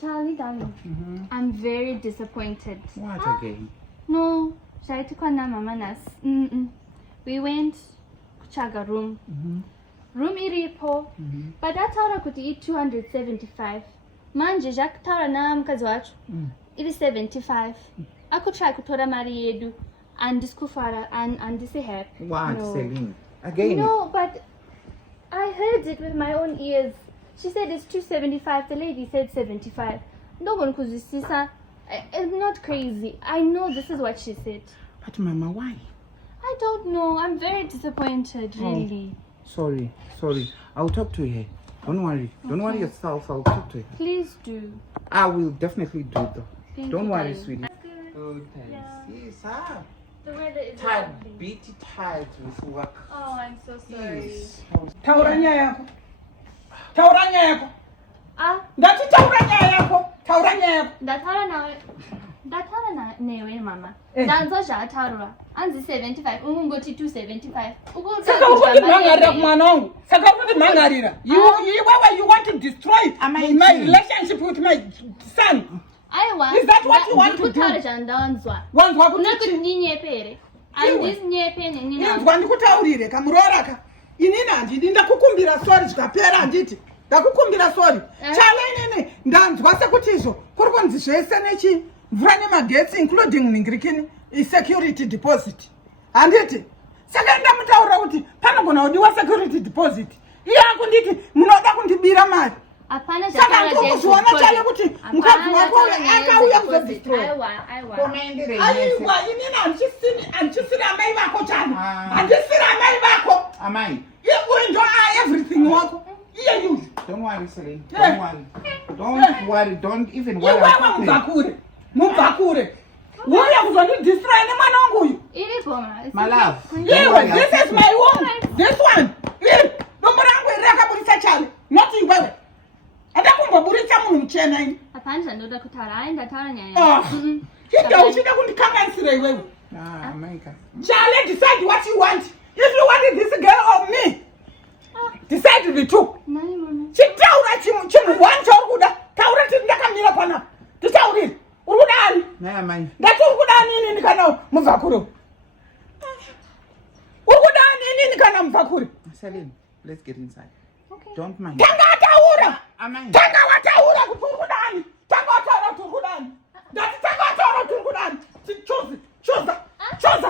Charlie, darling, I'm very disappointed. What again? No, Shaitikwana Mama Nas. We went kuchaga room. Room iripo, but ataura kuti 275. Manje jakutaura na mkazi wacho. Iri 75. Akutry kutora mari yedu and diskufara and this happy. What, no. Celine? Again? No, but I heard it with my own ears. She said it's 275. The lady said 75. No one could see her. It's not crazy. I know this is what she said. But Mama, why? I don't know. I'm very disappointed, really. Sorry. I'll talk to her. Don't worry. Don't worry yourself. I'll talk to her. Please do. I will definitely do though. Thank Don't you, worry, darling. sweetie. That's good. Good, thanks. Yeah. Yes, The weather is tired, lovely. beaty tired with work. Oh, I'm so sorry. Yes. Tauranya yako. Tauranya yako. Ah, Ndati tauranya yako. Tauranya yako. Datara na newe mama. Eh. Danzo shatarura. Anzi 75. Ungoti 275. Saka ukuti mangarira kumwana wangu. Saka ukuti mangarira. You want to destroy my relationship with my son. Aiwa. Is that what you want to do? Kutara chandanzwa. Wanzwa kuti Unakuti ninyepere. Andis nyepene nina. Wanzwa ndikutaurire kamuroraka. Inini handidi ndakukumbira sorry zvakapera handiti. Ndakukumbira sorry. Chala inini ndanzwa sekuti izvo kuri kunzi zvese nechi mvura nemagetsi including ningirikini security deposit. Handiti. Saka ndamutaura kuti panogona kudiwa security deposit. Iye akunditi munoda kundibira mari. Apana Saka ndikuzviona chale kuti mukadzi wako akauya kuzodestroy. Aiwa. Aiwa inini handisiri amai vako chana. Handisiri amai vako. Amai. You enjoy everything wako. Iye you. Don't worry, Celine. Yeah. Don't worry. Don't even worry. Iwewe mubvakure. Uya kuzondidestroy nemwana wangu uyu. Iri boma. My love. Iwe, this is my one. This one. Dombo rangu iri rakaburitsa chale. Not iwewe. Andakumboburitsa munhu muchena ini. Apana chandoda kutara. Aenda tara nyaya. Chida uchida kundikanganisira iwewe. America. Chale, decide what you want. If you wanted this girl or me, decide the two. Nani mama. Chitaura chimu one chaurikuda. Taura tiri ndakamira pana. Titaurire. Urikudani? Naya mai. Ndati urikudani inini kana mubvakure. Urikudani inini kana mubvakure. Celine, let's get inside. Okay. Don't mind. Tanga ataura. Amai. Tanga wataura kuti urikudani. Tanga wataura kuti urikudani. Ndati tanga wataura kuti urikudani. Choose.